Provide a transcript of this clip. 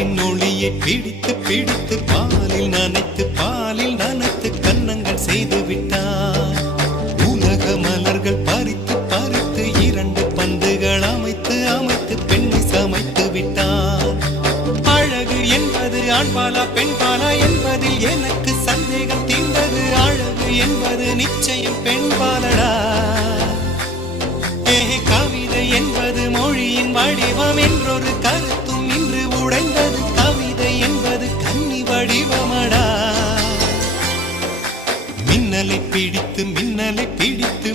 நிலவின் ஒளியை பிடித்து பிடித்து பாலில் நனைத்து கன்னங்கள் செய்து விட்டார். உலக மலர்கள் பறித்து பறித்து 2 பந்துகள் அமைத்து அமைத்து பெண்ணை சமைத்து விட்டார். அழகு என்பது ஆண்பாலா பெண்பாலா என்பதில் எனக்கு சந்தேகம் தீர்ந்தது. அழகு என்பது நிச்சயம் பெண்பாலடா. கவிதை என்பது மொழியின் வடிவம் என்றொரு கருத்தும் இன்று உடைந்தது. கவிதை என்பது கன்னி வடிவமடா. மின்னலை பிடித்து